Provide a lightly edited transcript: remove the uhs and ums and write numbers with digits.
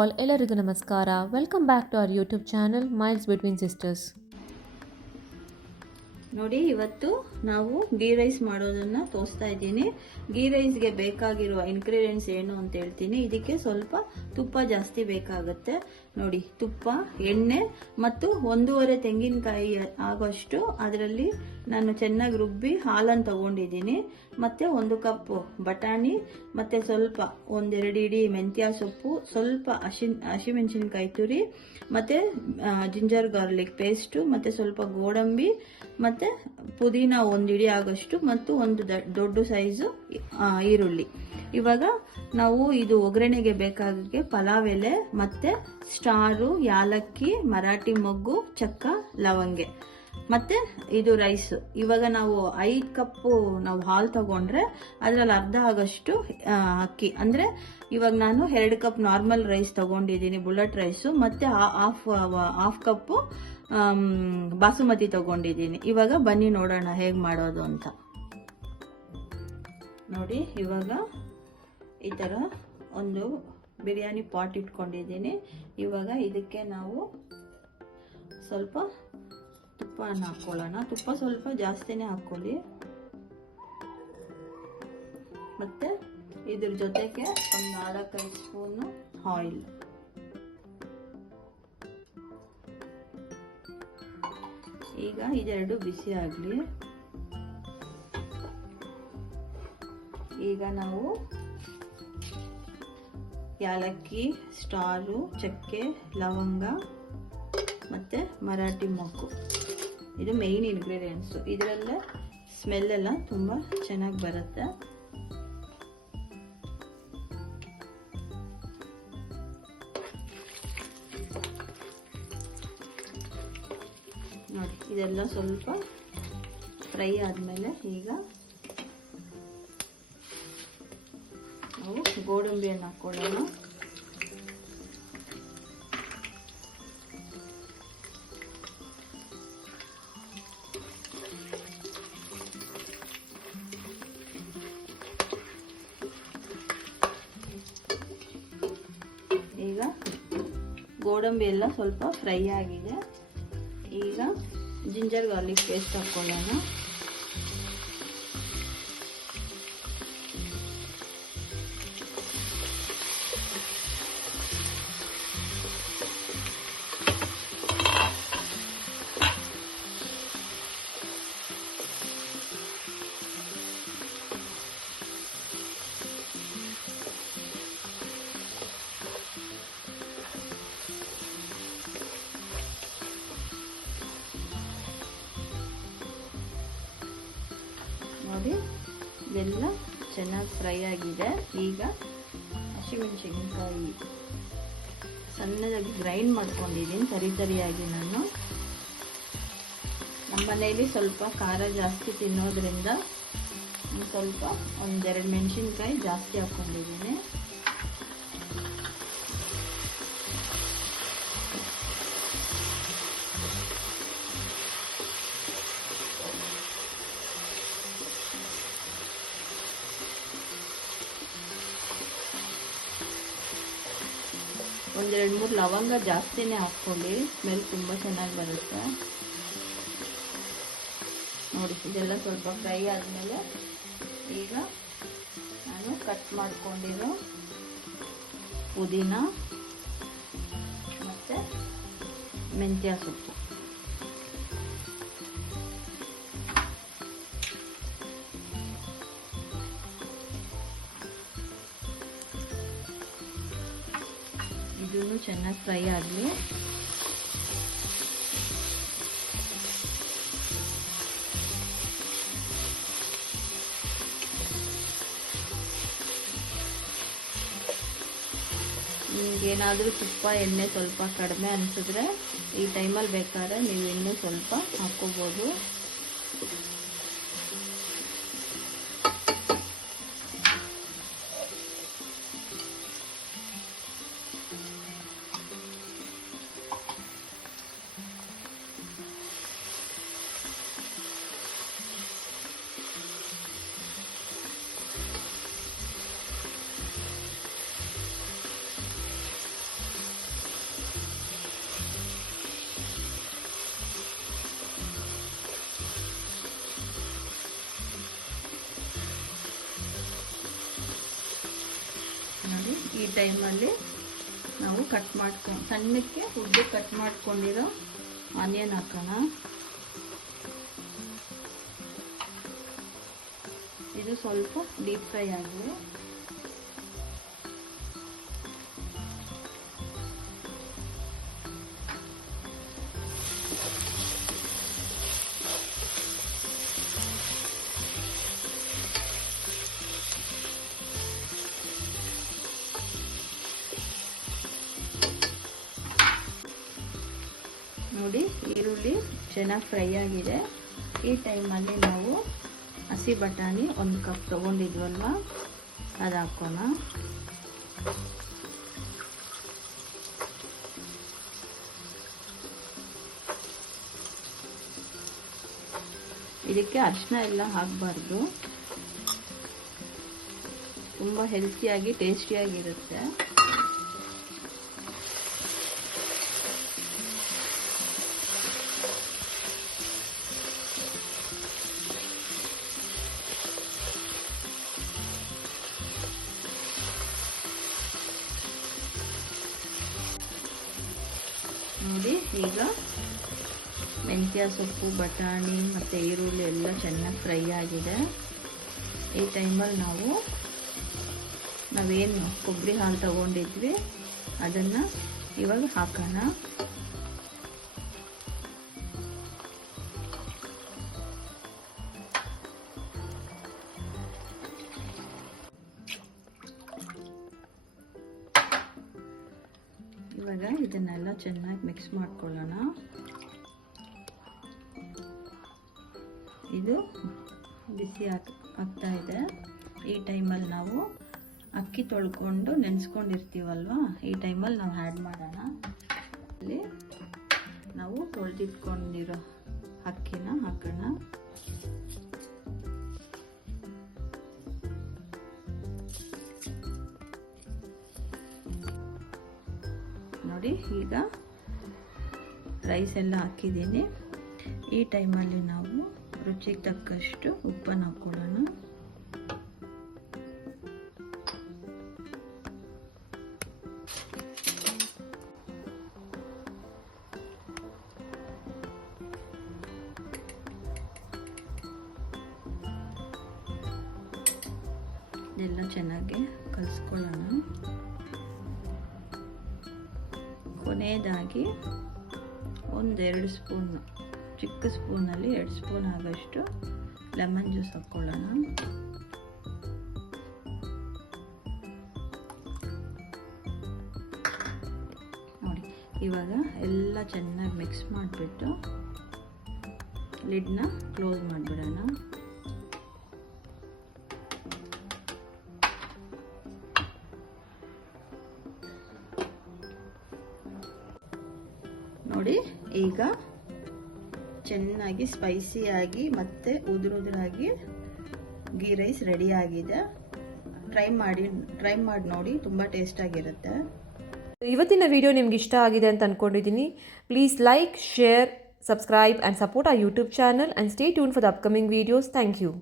All ಎಲ್ಲರಿಗೂ ನಮಸ್ಕಾರ. Welcome back to our YouTube channel miles between sisters. ನೋಡಿ, ಇವತ್ತು ನಾವು ಗೀ ರೈಸ್ ಮಾಡೋದನ್ನು ತೋರಿಸ್ತಾ ಇದ್ದೀನಿ. ಗೀ ರೈಸ್ಗೆ ಬೇಕಾಗಿರುವ ಇಂಗ್ರೀಡಿಯೆಂಟ್ಸ್ ಏನು ಅಂತ ಹೇಳ್ತೀನಿ. ಇದಕ್ಕೆ ಸ್ವಲ್ಪ ತುಪ್ಪ ಜಾಸ್ತಿ ಬೇಕಾಗುತ್ತೆ. ನೋಡಿ, ತುಪ್ಪ, ಎಣ್ಣೆ ಮತ್ತು 1.5 ತೆಂಗಿನಕಾಯಿ ಆಗೋಷ್ಟು ಅದರಲ್ಲಿ ನಾನು ಚೆನ್ನಾಗಿ ರುಬ್ಬಿ ಹಾಲನ್ನು ತಗೊಂಡಿದ್ದೀನಿ. ಮತ್ತೆ 1 ಕಪ್ ಬಟಾಣಿ, ಮತ್ತೆ ಸ್ವಲ್ಪ 1-2 ಇಡಿ ಮೆಂತ್ಯ ಸೊಪ್ಪು, ಸ್ವಲ್ಪ ಹಸಿಮೆಣಸಿನಕಾಯಿ ತುರಿ, ಮತ್ತೆ ಜಿಂಜರ್ ಗಾರ್ಲಿಕ್ ಪೇಸ್ಟು, ಮತ್ತೆ ಸ್ವಲ್ಪ ಗೋಡಂಬಿ, ಮತ್ತೆ ಪುದೀನ 1 ಇಡಿ ಆಗೋಷ್ಟು, ಮತ್ತು ಒಂದು ದೊಡ್ಡ ಸೈಜು ಈರುಳ್ಳಿ. ಇವಾಗ ನಾವು ಇದು ಒಗ್ಗರಣೆಗೆ ಬೇಕಾಗಿ ಪಲಾವ್ ಎಲೆ, ಮತ್ತೆ ಸ್ಟಾರು, ಯಾಲಕ್ಕಿ, ಮರಾಠಿ ಮೊಗ್ಗು, ಚಕ್ಕ, ಲವಂಗೆ, ಮತ್ತೆ ಇದು ರೈಸ್. ಇವಾಗ ನಾವು 5 ಕಪ್ಪು ನಾವು ಹಾಲು ತಗೊಂಡ್ರೆ ಅದ್ರಲ್ಲಿ ಅರ್ಧ ಆಗಷ್ಟು ಅಕ್ಕಿ, ಅಂದ್ರೆ ಇವಾಗ ನಾನು 2 ಕಪ್ ನಾರ್ಮಲ್ ರೈಸ್ ತಗೊಂಡಿದ್ದೀನಿ, ಬುಲೆಟ್ ರೈಸು, ಮತ್ತೆ ಹಾಫ್ ಕಪ್ಪು ಬಾಸುಮತಿ ತಗೊಂಡಿದ್ದೀನಿ. ಇವಾಗ ಬನ್ನಿ ನೋಡೋಣ ಹೇಗೆ ಮಾಡೋದು ಅಂತ. ನೋಡಿ, ಇವಾಗ ಈ ಥರ ಒಂದು ಬಿರಿಯಾನಿ ಪಾಟ್ ಇಟ್ಕೊಂಡಿದ್ದೀನಿ. ಇವಾಗ ಇದಕ್ಕೆ ನಾವು ಸ್ವಲ್ಪ ತುಪ್ಪನ ಹಾಕ್ಕೊಳ್ಳೋಣ. ತುಪ್ಪ ಸ್ವಲ್ಪ ಜಾಸ್ತಿನೇ ಹಾಕ್ಕೊಳ್ಳಿ. ಮತ್ತೆ ಇದ್ರ ಜೊತೆಗೆ ಒಂದು 4-5 ಸ್ಪೂನು ಆಯಿಲ್. ಈಗ ಇದೆರಡು ಬಿಸಿ ಆಗಲಿ. ಈಗ ನಾವು ಯಾಲಕ್ಕಿ, ಸ್ಟಾರು, ಚಕ್ಕೆ, ಲವಂಗ ಮತ್ತೆ ಮರಾಠಿ ಮೊಗ್ಗು, ಇದು ಮೇನ್ ಇಂಗ್ರೀಡಿಯೆಂಟ್ಸು. ಇದರಲ್ಲೇ ಸ್ಮೆಲ್ ಎಲ್ಲ ತುಂಬ ಚೆನ್ನಾಗಿ ಬರುತ್ತೆ. ನೋಡಿ, ಇದೆಲ್ಲ ಸ್ವಲ್ಪ ಫ್ರೈ ಆದಮೇಲೆ ಈಗ ನಾವು ಗೋಡಂಬಿಯನ್ನು ಹಾಕ್ಕೊಳ್ಳೋಣ. ಈಗ ಗೋಡಂಬಿ ಎಲ್ಲ ಸ್ವಲ್ಪ ಫ್ರೈ ಆಗಿದೆ. ಈಗ ಜಿಂಜರ್ ಗಾರ್ಲಿಕ್ ಪೇಸ್ಟ್ ಹಾಕ್ಕೊಳ್ಳೋಣ. ನೋಡಿ, ಇದೆಲ್ಲ ಚೆನ್ನಾಗಿ ಫ್ರೈ ಆಗಿದೆ. ಈಗ ಹಸಿಮೆಣಸಿನಕಾಯಿ ಸಣ್ಣದಾಗಿ ಗ್ರೈಂಡ್ ಮಾಡ್ಕೊಂಡಿದ್ದೀನಿ, ತರಿಯಾಗಿ. ನಾನು ನಮ್ಮ ಮನೆಯಲ್ಲಿ ಸ್ವಲ್ಪ ಖಾರ ಜಾಸ್ತಿ ತಿನ್ನೋದ್ರಿಂದ ಸ್ವಲ್ಪ 1-2 ಮೆಣಸಿನ್ಕಾಯಿ ಜಾಸ್ತಿ ಹಾಕ್ಕೊಂಡಿದ್ದೀನಿ. ಒಂದು 2-3 ಲವಂಗ ಜಾಸ್ತಿನೇ ಹಾಕ್ಕೊಳ್ಳಿ, ಸ್ಮೆಲ್ ತುಂಬ ಚೆನ್ನಾಗಿ ಬರುತ್ತೆ. ನೋಡಿ, ಇದೆಲ್ಲ ಸ್ವಲ್ಪ ಫ್ರೈ ಆದಮೇಲೆ ಈಗ ನಾನು ಕಟ್ ಮಾಡ್ಕೊಂಡಿರೋ ಪುದೀನ ಮತ್ತು ಮೆಂತ್ಯ ಸೊಪ್ಪು, ಇದನ್ನು ಚೆನ್ನಾಗಿ ಫ್ರೈ ಆಗಲಿ. ನಿಮಗೇನಾದರೂ ತುಪ್ಪ ಎಣ್ಣೆ ಸ್ವಲ್ಪ ಕಡಿಮೆ ಅನಿಸಿದ್ರೆ ಈ ಟೈಮಲ್ಲಿ ಬೇಕಾದ್ರೆ ನೀವು ಇನ್ನೂ ಸ್ವಲ್ಪ ಹಾಕ್ಕೋಬೋದು. ಈ ಟೈಮಲ್ಲಿ ನಾವು ಸಣ್ಣಕ್ಕೆ ಉದ್ದ ಕಟ್ ಮಾಡ್ಕೊಂಡಿರೋ ಆನಿಯನ್ ಹಾಕೋಣ. ಇದು ಸ್ವಲ್ಪ ಡೀಪ್ ಫ್ರೈ ಆಗಿದೆ. ನೋಡಿ, ಈರುಳ್ಳಿ ಚೆನ್ನಾಗಿ ಫ್ರೈ ಆಗಿದೆ. ಈ ಟೈಮಲ್ಲಿ ನಾವು ಹಸಿ ಬಟಾಣಿ 1 ಕಪ್ ತೊಗೊಂಡಿದ್ವಲ್ವ, ಅದು ಹಾಕೋಣ. ಇದಕ್ಕೆ ಅರಿಶಿನ ಎಲ್ಲ ಹಾಕಬಾರ್ದು, ತುಂಬ ಹೆಲ್ತಿಯಾಗಿ ಟೇಸ್ಟಿಯಾಗಿರುತ್ತೆ. ನೋಡಿ, ಈಗ ಮೆಂತ್ಯ ಸೊಪ್ಪು, ಬಟಾಣಿ ಮತ್ತು ಈರುಳ್ಳಿ ಎಲ್ಲ ಚೆನ್ನಾಗಿ ಫ್ರೈ ಆಗಿದೆ. ಈ ಟೈಮಲ್ಲಿ ನಾವೇನು ಕೊಬ್ಬರಿ ಹಾಲು ತಗೊಂಡಿದ್ವಿ ಅದನ್ನು ಇವಾಗ ಹಾಕೋಣ. ಇವಾಗ ಇದನ್ನೆಲ್ಲ ಚೆನ್ನಾಗಿ ಮಿಕ್ಸ್ ಮಾಡ್ಕೊಳ್ಳೋಣ. ಇದು ಬಿಸಿ ಆಗ್ತಾ ಇದೆ. ಈ ಟೈಮಲ್ಲಿ ನಾವು ಅಕ್ಕಿ ತೊಳ್ಕೊಂಡು ನೆನೆಸ್ಕೊಂಡಿರ್ತೀವಲ್ವ, ಈ ಟೈಮಲ್ಲಿ ನಾವು ಆ್ಯಡ್ ಮಾಡೋಣ. ಇಲ್ಲಿ ನಾವು ತೊಳೆದಿಟ್ಕೊಂಡಿರೋ ಅಕ್ಕಿನ ಹಾಕೋಣ. ನೋಡಿ, ಈಗ ರೈಸ್ ಎಲ್ಲ ಹಾಕಿದ್ದೀನಿ. ಈ ಟೈಮಲ್ಲಿ ನಾವು ರುಚಿಗೆ ತಕ್ಕಷ್ಟು ಉಪ್ಪನ್ನು ಹಾಕೊಳ್ಳೋಣ. ಇದೆಲ್ಲ ಚೆನ್ನಾಗಿ ಕಲಿಸ್ಕೊಳ್ಳೋಣ. ಕೊನೆಯದಾಗಿ 1-2 ಸ್ಪೂನ್, ಚಿಕ್ಕ ಸ್ಪೂನಲ್ಲಿ 2 ಸ್ಪೂನ್ ಆಗೋಷ್ಟು ಲೆಮನ್ ಜ್ಯೂಸ್ ಹಾಕ್ಕೊಳ್ಳೋಣ. ನೋಡಿ, ಇವಾಗ ಎಲ್ಲ ಚೆನ್ನಾಗಿ ಮಿಕ್ಸ್ ಮಾಡಿಬಿಟ್ಟು ಲಿಡ್ನ ಕ್ಲೋಸ್ ಮಾಡಿಬಿಡೋಣ. ನೋಡಿ, ಈಗ ಚೆನ್ನಾಗಿ ಸ್ಪೈಸಿಯಾಗಿ ಮತ್ತು ಉದುರಾಗಿ ಗೀ ರೈಸ್ ರೆಡಿ ಆಗಿದೆ. ಟ್ರೈ ಮಾಡಿ ನೋಡಿ, ತುಂಬ ಟೇಸ್ಟಾಗಿರುತ್ತೆ. ಇವತ್ತಿನ ವಿಡಿಯೋ ನಿಮ್ಗೆ ಇಷ್ಟ ಆಗಿದೆ ಅಂತ ಅಂದ್ಕೊಂಡಿದ್ದೀನಿ. Please like, share, subscribe and support our YouTube channel and stay tuned for the upcoming videos. Thank you.